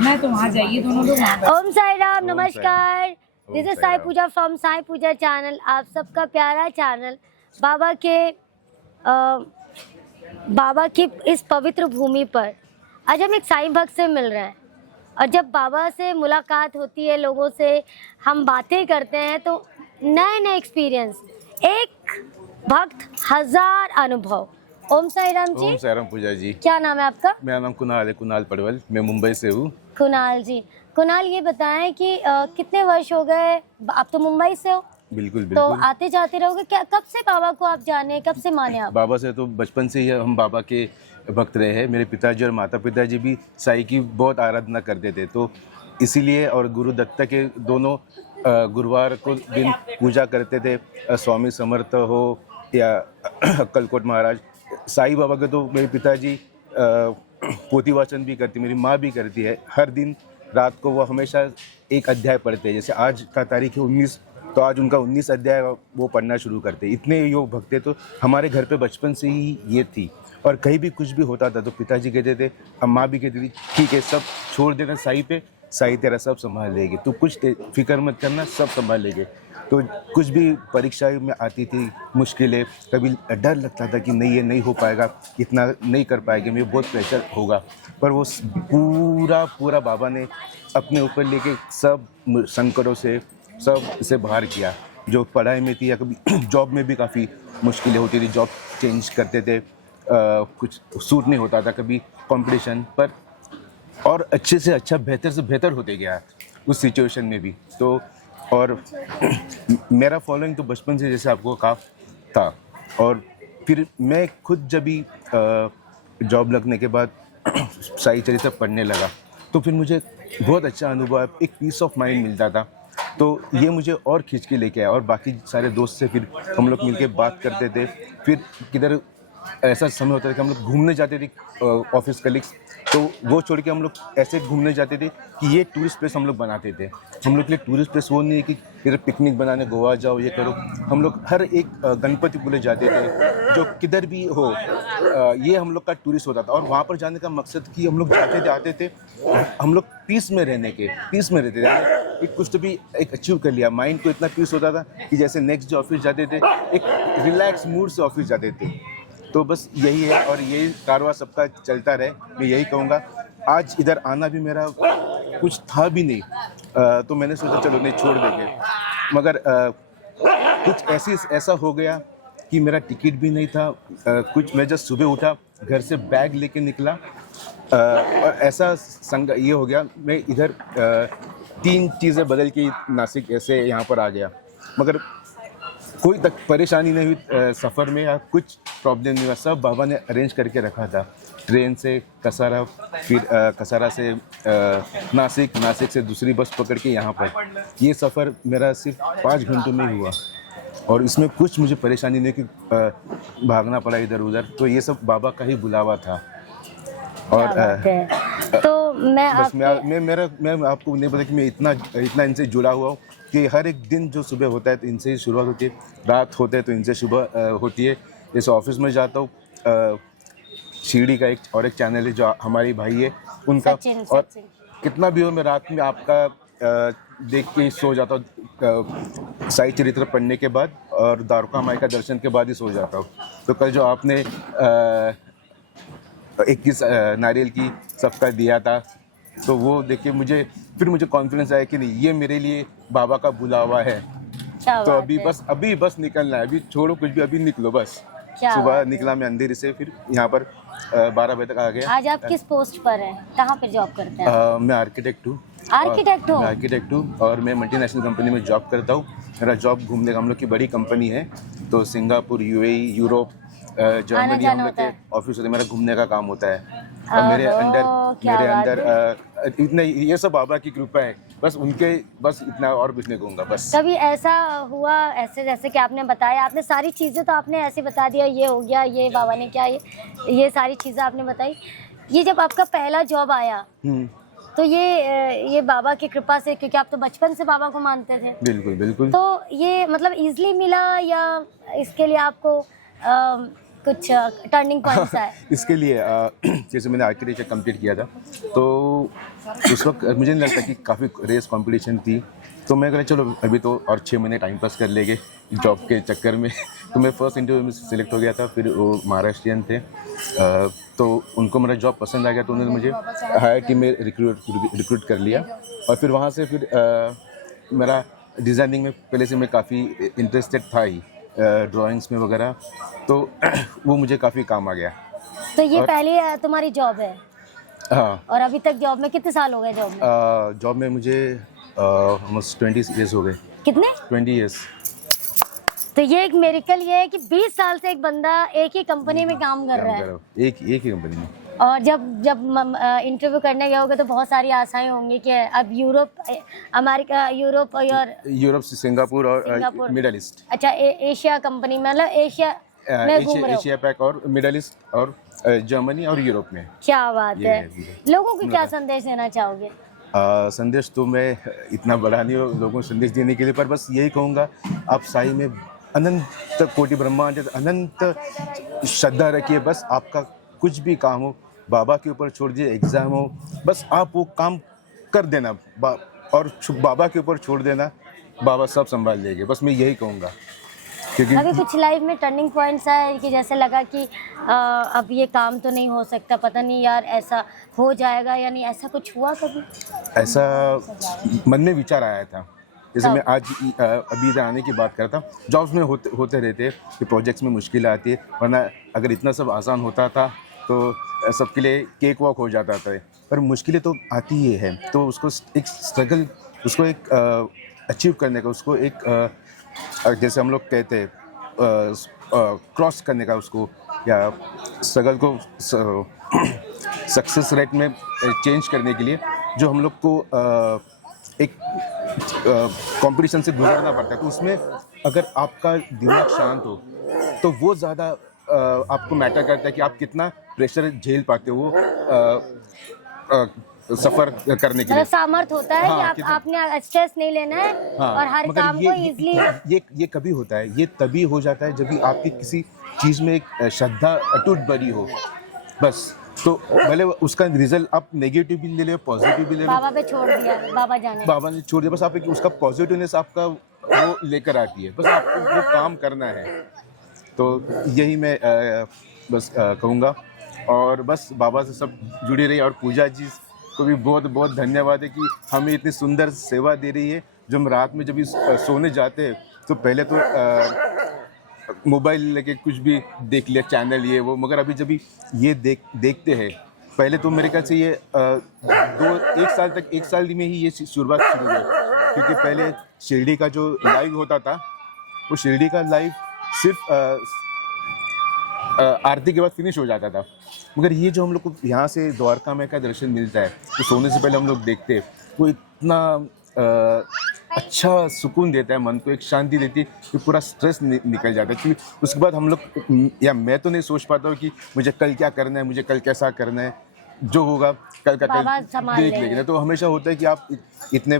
देखना है तो वहाँ जाइए, दोनों लोग वहाँ बैठ। ओम साई राम, ओम नमस्कार। Om this is Sai Sai Ram. Puja from Sai Puja channel. आप सबका प्यारा चैनल बाबा की इस पवित्र भूमि पर आज हम एक साई भक्त से मिल रहे हैं। और जब बाबा से मुलाकात होती है, लोगों से हम बातें करते हैं, तो नए नए एक्सपीरियंस, एक भक्त हजार अनुभव। ओम साई राम जी। ओम साई राम पूजा जी। क्या नाम है आपका? मेरा नाम कुणाल है, कुणाल पड़वल। मैं मुंबई से हूँ। कुणाल जी, कुणाल ये बताएं कि कितने वर्ष हो गए, आप तो मुंबई से हो? बिल्कुल तो बिल्कुल। आते जाते रहोगे क्या? कब से बाबा को आप जाने, कब से माने आप? बाबा से तो बचपन से ही हम बाबा के भक्त रहे हैं। मेरे पिताजी और माता पिताजी भी साई की बहुत आराधना करते थे, तो इसीलिए, और गुरु दत्ता के दोनों गुरुवार को दिन पूजा करते थे। स्वामी समर्थ हो या अक्कलकोट महाराज, साई बाबा के तो मेरे पिताजी पोथी वाचन भी करती, मेरी माँ भी करती है। हर दिन रात को वो हमेशा एक अध्याय पढ़ते हैं। जैसे आज का तारीख है 19, तो आज उनका 19 अध्याय वो पढ़ना शुरू करते। इतने योग भक्त थे, तो हमारे घर पे बचपन से ही ये थी। और कहीं भी कुछ भी होता था तो पिताजी कहते थे, अम्मा भी कहती थी, ठीक है सब छोड़ देना साई पे, साई तेरा सब संभाल लेगी, तो कुछ फिक्र मत करना, सब संभाल लेंगे। तो कुछ भी परीक्षाएं में आती थी मुश्किलें, कभी डर लगता था कि नहीं ये नहीं हो पाएगा, इतना नहीं कर पाएंगे, मुझे बहुत प्रेशर होगा। पर वो पूरा बाबा ने अपने ऊपर लेके सब संकटों से सब इसे बाहर किया। जो पढ़ाई में थी या कभी जॉब में भी काफ़ी मुश्किलें होती थी, जॉब चेंज करते थे, कुछ सूट नहीं होता था, कभी कंपटीशन पर, और अच्छे से अच्छा, बेहतर से बेहतर होते गया उस सिचुएशन में भी। तो और मेरा फॉलोइंग तो बचपन से जैसे आपको कहा था। और फिर मैं खुद जब भी जॉब लगने के बाद साई चरित्र पढ़ने लगा, तो फिर मुझे बहुत अच्छा अनुभव, एक पीस ऑफ माइंड मिलता था। तो ये मुझे और खींच के लेके आया, और बाकी सारे दोस्त से फिर हम लोग मिलके बात करते थे। फिर किधर ऐसा समय होता था कि हम लोग घूमने जाते थे, ऑफिस कलीग्स, तो वो छोड़ के हम लोग ऐसे घूमने जाते थे कि ये टूरिस्ट प्लेस हम लोग बनाते थे। हम लोग के लिए टूरिस्ट प्लेस वो नहीं है कि इधर पिकनिक बनाने गोवा जाओ ये करो। हम लोग हर एक गणपतिपुले जाते थे, जो किधर भी हो, ये हम लोग का टूरिस्ट होता था। और वहाँ पर जाने का मकसद कि हम लोग जाते थे, आते थे, हम लोग पीस में रहते थे कि कुछ तो भी एक अचीव कर लिया। माइंड को इतना पीस होता था कि जैसे नेक्स्ट डे ऑफिस जाते थे, एक रिलैक्स मूड से ऑफिस जाते थे। तो बस यही है, और यही कारवां सबका चलता रहे, मैं यही कहूँगा। आज इधर आना भी मेरा कुछ था भी नहीं, तो मैंने सोचा चलो नहीं, छोड़ देंगे। मगर कुछ ऐसा हो गया कि मेरा टिकट भी नहीं था, कुछ मैं जस्ट सुबह उठा, घर से बैग लेके निकला, और ऐसा ये हो गया, मैं इधर 3 चीज़ें बदल के नासिक ऐसे यहाँ पर आ गया। मगर कोई तक परेशानी नहीं हुई सफ़र में, या कुछ प्रॉब्लम नहीं हुआ, सब बाबा ने अरेंज करके रखा था। ट्रेन से कसारा, फिर कसारा से नासिक, नासिक से दूसरी बस पकड़ के यहाँ पर। ये सफ़र मेरा सिर्फ 5 घंटों में हुआ, और इसमें कुछ मुझे परेशानी नहीं कि भागना पड़ा इधर उधर। तो ये सब बाबा का ही बुलावा था। और तो मैं आपको नहीं पता कि मैं इतना इनसे जुड़ा हुआ हूँ कि हर एक दिन जो सुबह होता है तो इनसे ही शुरुआत होती है, रात होते है तो इनसे सुबह होती है। जैसे ऑफिस में जाता हूँ, शिरडी का एक चैनल है जो हमारी भाई है उनका, और कितना भी हो मैं रात में आपका देख के सो जाता हूँ, साई चरित्र पढ़ने के बाद, और द्वारका माई का दर्शन के बाद ही सो जाता हूँ। तो कल जो आपने 21 नारियल की सबका दिया था, तो वो देख के मुझे कॉन्फिडेंस आया कि नहीं, ये मेरे लिए बाबा का बुलावा है। तो अभी बस निकलना है, अभी छोड़ो कुछ भी, अभी निकलो बस। सुबह निकला मैं अंधेरे से, फिर यहाँ पर 12 बजे तक आ गया। आज आप किस पोस्ट पर हैं? कहाँ पर जॉब करते हैं? मैं आर्किटेक्ट हूँ। आर्किटेक्ट हूँ और मैं मल्टीनेशनल कंपनी में जॉब करता हूँ। मेरा जॉब घूमने का, हम लोग की बड़ी कंपनी है, तो सिंगापुर, यूएई, यूरोप, जर्मनी हम लोग के ऑफिस होते हैं। मेरा घूमने का काम होता है, और मेरे अंदर इतना, ये सब बाबा की कृपा है, बस उनके, बस इतना, और कुछ नहीं कहूँगा। बस कभी ऐसा हुआ, ऐसे जैसे कि आपने बताया, आपने सारी चीज़ें तो आपने ऐसे बता दिया, ये हो गया, ये बाबा ने क्या, ये सारी चीज़ें आपने बताई। ये जब आपका पहला जॉब आया, तो ये बाबा की कृपा से, क्योंकि आप तो बचपन से बाबा को मानते थे। बिल्कुल बिल्कुल। तो ये मतलब इजीली मिला, या इसके लिए आपको कुछ टर्निंग पॉइंट्स है? इसके लिए जैसे मैंने आर्किटेक्चर कंप्लीट किया था, तो उस वक्त मुझे नहीं लगता कि काफ़ी रेस कंपटीशन थी, तो मैं कहा चलो अभी तो और 6 महीने टाइम पास कर लेंगे जॉब के चक्कर में। तो मैं फर्स्ट इंटरव्यू में सिलेक्ट हो गया था। फिर वो महाराष्ट्रियन थे, तो उनको मेरा जॉब पसंद आ गया, तो उन्होंने मुझे हायर टीम में रिक्रूट कर लिया। और फिर वहाँ से फिर मेरा डिज़ाइनिंग में पहले से मैं काफ़ी इंटरेस्टेड था ही, ड्राइंग्स में वगैरह, तो वो मुझे काफ़ी काम आ गया। तो ये पहली तुम्हारी जॉब है? हाँ। और अभी तक जॉब में कितने साल हो गए जॉब में? जॉब में मुझे ऑलमोस्ट 20 ईयर्स हो गए। कितने? 20 ईयर्स। तो ये एक मेरिकल ये है कि 20 साल से एक बंदा एक ही कंपनी में काम कर रहा है। एक ही कंपनी में। और जब इंटरव्यू करने गए होगे तो बहुत सारी आशाएं होंगी कि अब यूरोप, अमेरिका, यूरोप और यूरोप से सिंगापुर और मिडल ईस्ट। अच्छा, एशिया कंपनी मतलब एशिया में घूम रहे हो? एशिया पैक और मिडल ईस्ट और जर्मनी और यूरोप में। क्या बात है। लोगों को क्या संदेश देना चाहोगे? संदेश तो मैं इतना बड़ा नहीं हूँ लोगों को संदेश देने के लिए, पर बस यही कहूँगा, आप साई में अनंत कोटि ब्रह्मांड अनंत श्रद्धा रखिए। बस आपका कुछ भी काम हो बाबा के ऊपर छोड़ दिए, एग्ज़ाम हो, बस आप वो काम कर देना और बाबा के ऊपर छोड़ देना, बाबा सब संभाल लेंगे। बस मैं यही कहूँगा। क्योंकि अभी कुछ लाइफ में टर्निंग पॉइंट्स आए कि जैसे लगा कि अब ये काम तो नहीं हो सकता, पता नहीं यार ऐसा हो जाएगा या नहीं, ऐसा कुछ हुआ कभी? ऐसा मन में विचार आया था। जैसे मैं आज अभी इधर आने की बात करता, जॉब्स में होते रहते हैं कि प्रोजेक्ट्स में मुश्किल आती है, वरना अगर इतना सब आसान होता था तो सबके लिए केक वॉक हो जाता था। पर मुश्किलें तो आती ही है, तो उसको एक स्ट्रगल, उसको एक अचीव करने का, उसको एक जैसे हम लोग कहते हैं क्रॉस करने का, उसको या स्ट्रगल को सक्सेस रेट में चेंज करने के लिए जो हम लोग को एक कंपटीशन से गुजरना पड़ता है, तो उसमें अगर आपका दिमाग शांत हो तो वो ज़्यादा आपको मैटर करता है कि आप कितना प्रेशर झेल पाते हो सफ़र करने के लिए। सामर्थ्य होता है कि आपने स्ट्रेस नहीं लेना है। हाँ, और हर काम को इजीली। ये कभी होता है, ये तभी हो जाता है जब आपकी किसी चीज़ में एक श्रद्धा अटूट बनी हो। बस तो भले उसका रिजल्ट आप नेगेटिव भी ले लो, पॉजिटिव भी ले लो, बाबा पे छोड़ दिया, बाबा ने छोड़ दिया, बस आप उसका पॉजिटिवनेस आपका वो लेकर आती है, बस आपको वो काम करना है। तो यही मैं बस कहूँगा। और बस बाबा से सब जुड़े रही, और पूजा जी को भी बहुत बहुत धन्यवाद है कि हमें इतनी सुंदर सेवा दे रही है। जब हम रात में जब भी सोने जाते हैं तो पहले तो मोबाइल लेके कुछ भी देख लिया, चैनल ये वो, मगर अभी जब भी ये देखते हैं, पहले तो मेरे ख्याल से ये एक साल में ही ये शुरुआत शुरू हुई, क्योंकि पहले शिरडी का जो लाइव होता था, वो शिरडी का लाइव सिर्फ आरती के बाद फिनिश हो जाता था। मगर ये जो हम लोग को यहाँ से द्वारका में का दर्शन मिलता है, तो सोने से पहले हम लोग देखते हैं, वो इतना अच्छा सुकून देता है, मन को एक शांति देती है कि पूरा स्ट्रेस निकल जाता है। क्योंकि उसके बाद हम लोग, या मैं तो नहीं सोच पाता हूँ कि मुझे कल क्या करना है, मुझे कल कैसा करना है, जो होगा कल का कल देख लेंगे। तो हमेशा होता है कि आप इतने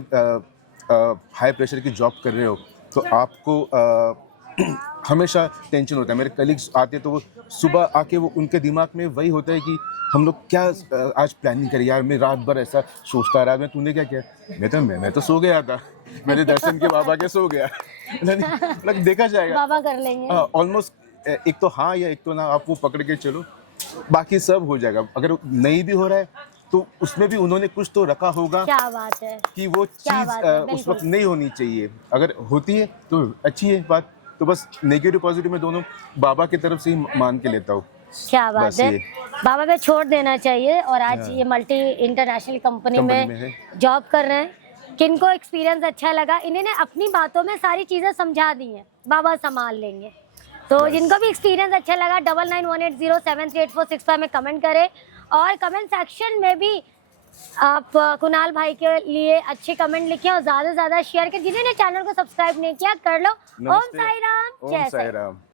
हाई प्रेशर की जॉब कर रहे हो, तो आपको हमेशा टेंशन होता है। मेरे कलीग्स आते तो वो सुबह आके वो उनके दिमाग में वही होता है कि हम लोग क्या आज प्लानिंग करें यार, मैं रात भर ऐसा सोचता रहा। तूने क्या किया? मैं तो सो गया था, मेरे दर्शन के बाबा के सो गया। मतलब देखा जाएगा, बाबा कर लेंगे ऑलमोस्ट एक तो हाँ या एक तो ना, आप वो पकड़ के चलो, बाकी सब हो जाएगा। अगर नहीं भी हो रहा है तो उसमें भी उन्होंने कुछ तो रखा होगा। क्या बात है कि वो चीज़ उस वक्त नहीं होनी चाहिए, अगर होती है तो अच्छी है बात। तो बस नेगेटिव पॉजिटिव में दोनों बाबा की तरफ से ही मान के लेता हूँ। क्या बात है, बाबा पे छोड़ देना चाहिए। और आज ये मल्टी इंटरनेशनल कंपनी में जॉब कर रहे हैं। किनको एक्सपीरियंस अच्छा लगा, इन्होंने अपनी बातों में सारी चीज़ें समझा दी हैं, बाबा संभाल लेंगे। तो जिनको भी एक्सपीरियंस अच्छा लगा 9918073846 में कमेंट करें, और कमेंट सेक्शन में भी आप कुणाल भाई के लिए अच्छे कमेंट लिखें और ज़्यादा से ज़्यादा शेयर करें। जिन्होंने चैनल को सब्सक्राइब नहीं किया कर लो। ओम साई राम, जय साई राम।